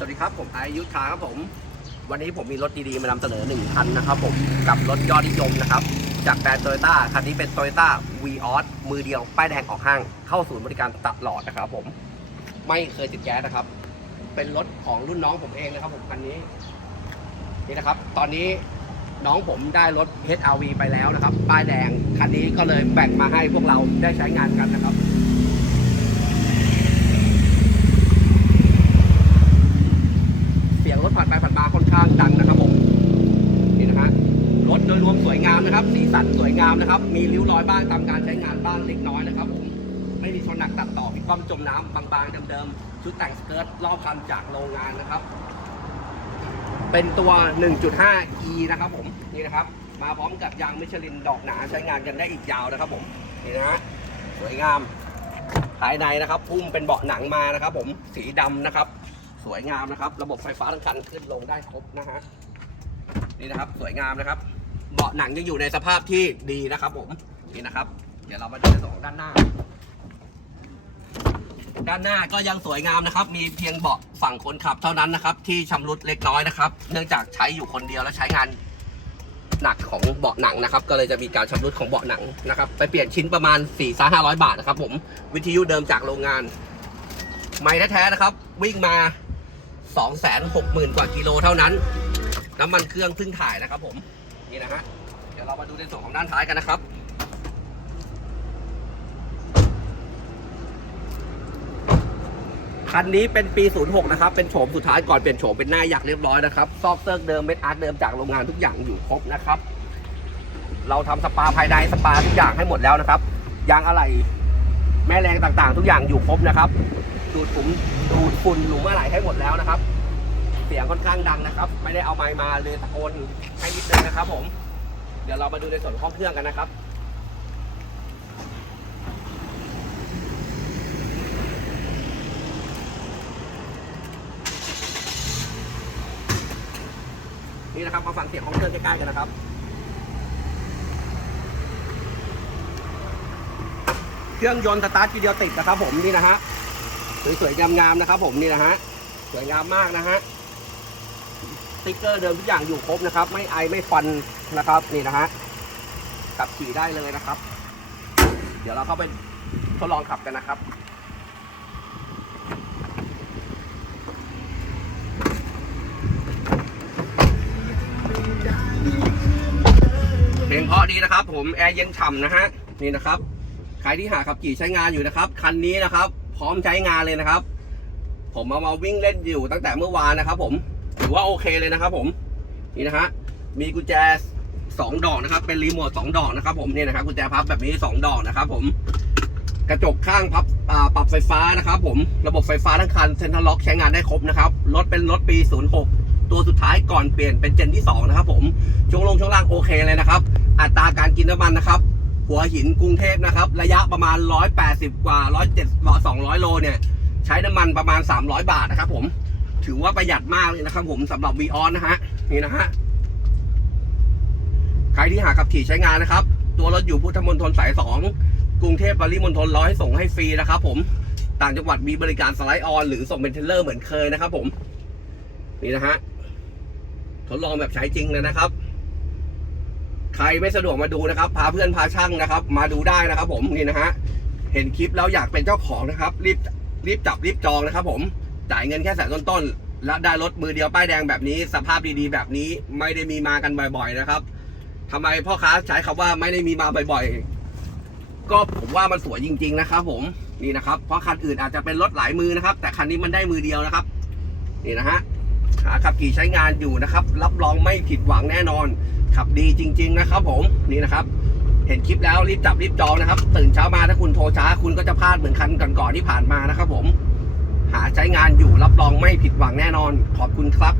สวัสดีครับ ผมอายุทธาครับผม วันนี้ผมมีรถดีๆ มานำเสนอหนึ่งคันนะครับผมกับรถยอดนิยมนะครับ จากแบรนด์โตโยต้าคันนี้เป็นโตโยต้าวีออสมือเดียว ป้ายแดงออกห้าง เข้าศูนย์บริการตลอดนะครับผมไม่เคยติดแก๊สนะครับ เป็นรถของรุ่นน้องผมเองนะครับผมคันนี้ นี่นะครับ ตอนนี้น้องผมได้รถ HRV ไปแล้วนะครับ ป้ายแดงคันนี้ก็เลยแบ่งมาให้พวกเราได้ใช้งานกันนะครับ เสียงรถผ่านไปผ่างดังนะครับผมนี่นะฮะรถโดยรวมสวยงามนะครับ สีสันสวยงามนะครับ มีริ้วรอยบ้างตามการใช้งานบ้างเล็กน้อยนะครับผมไม่มีชนหนักตัดต่อพี่ก้อมจมน้ำบางๆเดิมๆชุดแต่งสเกิร์ตรอบคันจากโรงงานนะครับ เป็นตัว 1.5e นะครับผมนี่นะครับ มาพร้อมกับยางมิชลินดอกหนาใช้งานกันได้อีกยาวนะครับผมนี่นะฮะสวยงามภายในนะครับ พุ่มเป็นเบาะหนังมานะครับ ผมสีดำนะครับ วยงามนะครับ ระบบไฟฟ้าทั้งคันขึ้นลงได้ครบนะฮะนี่นะครับสวยงามนะครับเบาะหนังยังอยู่ในสภาพที่ดีนะครับผมนี่นะครับ เดี๋ยวเรามาดูสองด้านหน้า ด้านหน้าก็ยังสวยงามนะครับ มีเพียงเบาะฝั่งคนขับเท่านั้นนะครับ ที่ชำรุดเล็กน้อยนะครับ เนื่องจากใช้อยู่คนเดียวและใช้งานหนักของเบาะหนังนะครับ ก็เลยจะมีการชำรุดของเบาะหนังนะครับ ไปเปลี่ยนชิ้นประมาณ4ี่ห้าร้อยบาทนะครับ ผมวิทยุเดิมจากโรงงาน ไม่แท้ๆนะครับ วิ่งมา 2 6 0 0 0 0 กว่ากิโลเท่านั้น น้ำมันเครื่องเพึ่งถ่ายนะครับผม นี่นะฮะ เดี๋ยวเรามาดูในส่วนของด้านท้ายกันนะครับคันนี้เป็นปี 06 นะครับ เป็นโฉมสุดท้ายก่อนเปลี่ยนโฉมเป็นหน้าอยากเรียบร้อยนะครับ ซอกเซิร์กเดิมเม็ดอาร์ตเดิมจากโรงงานทุกอย่างอยู่ครบนะครับ เราทำสปาภายในสปาทุกอย่างให้หมดแล้วนะครับ ยางอะไหล่ แม่แรงต่างๆ ทุกอย่างอยู่ครบนะครับ ดูดฝุ่นดูดฝุ่นหลุมอะไหล่ให้หมดแล้วนะครับ เสียงค่อนข้างดังนะครับ ไม่ได้เอาไมค์มาเลยตะโกนให้นิดนึงนะครับ ผม เดี๋ยวเรามาดูในส่วนของเครื่องกันนะครับนี่นะครับมาฟังเสียงของเครื่องใกล้ๆกันนะครับ เครื่องยนต์สตาร์ททีเดียวติดนะครับ ผมนี่นะฮะสวยๆงามๆนะครับ ผมนี่นะฮะสวยงามมากนะฮะสติ๊กเกอร์เดิมทุกอย่างอยู่ครบนะครับ ไม่ไอไม่ฟันนะครับนี่นะฮะขับขี่ได้เลยนะครับ เดี๋ยวเราเข้าไปทดลองขับกันนะครับเพลงเพราะดีนะครับ ผมแอร์เย็นฉ่ำนะฮะนี่นะครับ รที่หาขับขี่ใช้งานอยู่นะครับ คันนี้นะครับ พร้อมใช้งานเลยนะครับ ผมเอามาวิ่งเล่นอยู่ตั้งแต่เมื่อวานนะครับ ผมถือว่าโอเคเลยนะครับ ผมนี่นะฮะมีกุญแจสองดอกนะครับ เป็นรีโมทสองดอกนะครับ ผมนี่นะครับกุญแจพับแบบนี้สองดอกนะครับ ผมกระจกข้างพับปรับไฟฟ้านะครับ ผมระบบไฟฟ้าทั้งคันเซ็นทรัลล็อกใช้งานได้ครบนะครับรถเป็นรถปี 06 ตัวสุดท้ายก่อนเปลี่ยนเป็นเจนที่ 2 นะครับ ผมช่วงลงช่วงล่างโอเคเลยนะครับ อัตราการกินน้ำมันนะครับ หัวหินกรุงเทพนะครับ ระยะประมาณ 180 กว่า 107กว่า200 โลเนี่ย ใช้น้ำมันประมาณ 300 บาทนะครับ ผม ถือว่าประหยัดมากเลยนะครับ ผมสำหรับ v ีออนนะฮะนี่นะฮะใครที่หาขับขี่ใช้งานนะครับ ตัวรถอยู่พุทธมณฑลสาย 2 กรุงเทพปริมณฑลร้อยส่งให้ฟรีนะครับผมต่างจังหวัดมีบริการสไลด์ออน หรือส่งเป็นเทเลอร์เหมือนเคยนะครับ ผม นี่นะฮะทดลองแบบใช้จริงเลยนะครับ ใครไม่สะดวกมาดูนะครับ พาเพื่อนพาช่างนะครับ มาดูได้นะครับผมนี่นะฮะเห็นคลิปแล้วอยากเป็นเจ้าของนะครับ รีบรีบจับรีบจองนะครับ ผมจ่ายเงินแค่แสนต้นๆและได้รถมือเดียวป้ายแดงแบบนี้ สภาพดีๆ แบบนี้ไม่ได้มีมากันบ่อยๆนะครับทำไมพ่อค้าใช้คำว่าไม่ได้มีมาบ่อยๆ ก็ผมว่ามันสวยจริง ๆ นะครับ ผมนี่นะครับ เพราะคันอื่นอาจจะเป็นรถหลายมือนะครับ แต่คันนี้มันได้มือเดียวนะครับ นี่นะฮะ หาขับขี่ใช้งานอยู่นะครับ รับรองไม่ผิดหวังแน่นอน ขับดีจริง ๆ นะครับ ผมนี่นะครับ เห็นคลิปแล้วรีบจับรีบจองนะครับ ตื่นเช้ามาถ้าคุณโทรช้าคุณก็จะพลาดเหมือนคันก่อนๆที่ผ่านมานะครับ ผม หาใช้งานอยู่รับรองไม่ผิดหวังแน่นอน ขอบคุณครับ